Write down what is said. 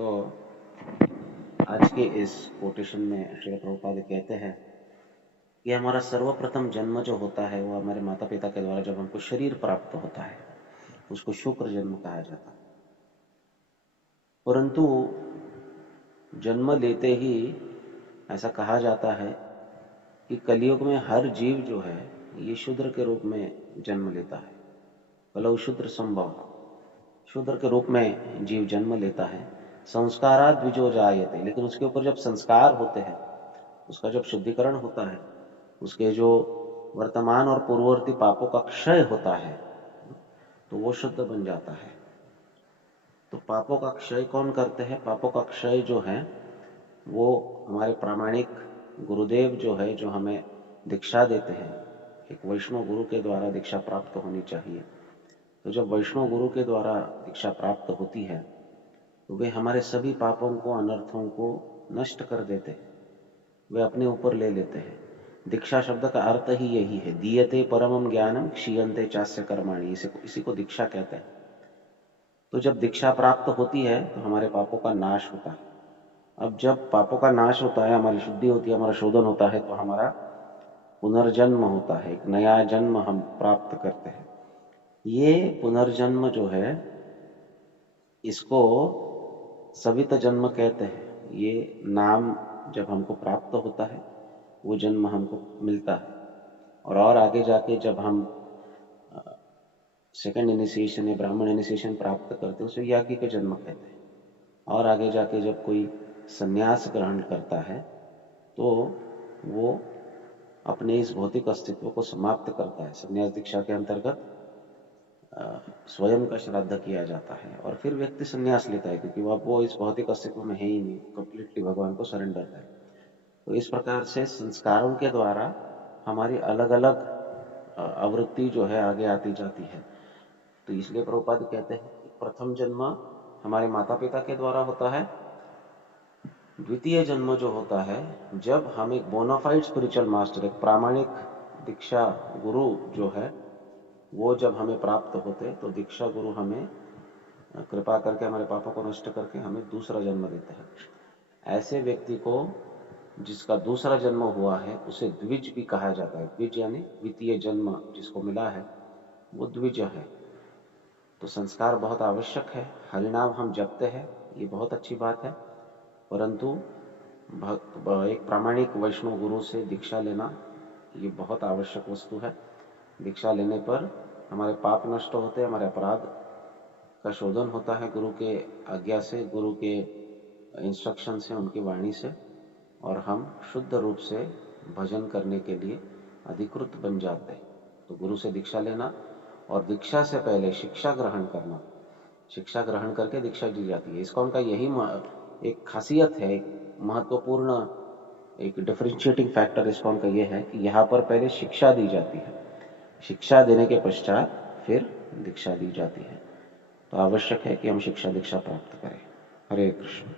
तो आज के इस कोटेशन में श्री प्रभुपाद कहते हैं कि हमारा सर्वप्रथम जन्म जो होता है वो हमारे माता पिता के द्वारा जब हमको शरीर प्राप्त होता है उसको शुक्र जन्म कहा जाता है। परंतु जन्म लेते ही ऐसा कहा जाता है कि कलयुग में हर जीव जो है ये शूद्र के रूप में जन्म लेता है। कलौ शूद्र संभव, शूद्र के रूप में जीव जन्म लेता है। संस्काराद द्विजो जायते, लेकिन उसके ऊपर जब संस्कार होते हैं, उसका जब शुद्धिकरण होता है, उसके जो वर्तमान और पूर्ववर्ती पापों का क्षय होता है तो वो शुद्ध बन जाता है। तो पापों का क्षय कौन करते हैं? पापों का क्षय जो है वो हमारे प्रामाणिक गुरुदेव जो है, जो हमें दीक्षा देते हैं। एक वैष्णव गुरु के द्वारा दीक्षा प्राप्त होनी चाहिए। तो जब वैष्णव गुरु के द्वारा दीक्षा प्राप्त होती है तो वे हमारे सभी पापों को, अनर्थों को नष्ट कर देते हैं, वे अपने ऊपर ले लेते हैं। दीक्षा शब्द का अर्थ ही यही है, दीयते परमम ज्ञानम क्षीयन्ते चास्य कर्माणि, इसी को दीक्षा कहते हैं। तो जब दीक्षा प्राप्त होती है तो हमारे पापों का नाश होता है। अब जब पापों का नाश होता है, हमारी शुद्धि होती है, हमारा शोधन होता है, तो हमारा पुनर्जन्म होता है, एक नया जन्म हम प्राप्त करते हैं। ये पुनर्जन्म जो है इसको सवित जन्म कहते हैं। ये नाम जब हमको प्राप्त होता है वो जन्म हमको मिलता है। और आगे जाके जब हम सेकंड इनिशिएशन या ब्राह्मण इनिशिएशन प्राप्त करते हैं उसे याज्ञ का जन्म कहते हैं। और आगे जाके जब कोई संन्यास ग्रहण करता है तो वो अपने इस भौतिक अस्तित्व को समाप्त करता है। संन्यास दीक्षा के अंतर्गत स्वयं का श्राद्ध किया जाता है और फिर व्यक्ति संन्यास लेता है, क्योंकि वो इस भौतिक अस्तित्व में है ही नहीं, कंप्लीटली भगवान को सरेंडर है। तो इस प्रकार से संस्कारों के द्वारा हमारी अलग अलग आवृत्ति जो है आगे आती जाती है। तो इसलिए प्रभुपाद कहते हैं कि प्रथम जन्म हमारे माता पिता के द्वारा होता है। द्वितीय जन्म जो होता है जब हम एक बोनाफाइड स्पिरिचुअल मास्टर, एक प्रामाणिक दीक्षा गुरु जो है वो जब हमें प्राप्त होते तो दीक्षा गुरु हमें कृपा करके हमारे पापों को नष्ट करके हमें दूसरा जन्म देते हैं। ऐसे व्यक्ति को जिसका दूसरा जन्म हुआ है उसे द्विज भी कहा जाता है। द्विज यानी द्वितीय जन्म जिसको मिला है वो द्विज है। तो संस्कार बहुत आवश्यक है। हरिनाम हम जपते हैं, ये बहुत अच्छी बात है, परंतु एक प्रामाणिक वैष्णव गुरु से दीक्षा लेना ये बहुत आवश्यक वस्तु है। दीक्षा लेने पर हमारे पाप नष्ट होते हैं, हमारे अपराध का शोधन होता है गुरु के आज्ञा से, गुरु के इंस्ट्रक्शन से, उनकी वाणी से, और हम शुद्ध रूप से भजन करने के लिए अधिकृत बन जाते हैं। तो गुरु से दीक्षा लेना और दीक्षा से पहले शिक्षा ग्रहण करना, शिक्षा ग्रहण करके दीक्षा दी जाती है। इसका उनका यही एक खासियत है, एक महत्वपूर्ण एक डिफरेंशिएटिंग फैक्टर इसका उनका यह है कि यहाँ पर पहले शिक्षा दी जाती है, शिक्षा देने के पश्चात फिर दीक्षा दी जाती है। तो आवश्यक है कि हम शिक्षा दीक्षा प्राप्त करें। हरे कृष्ण।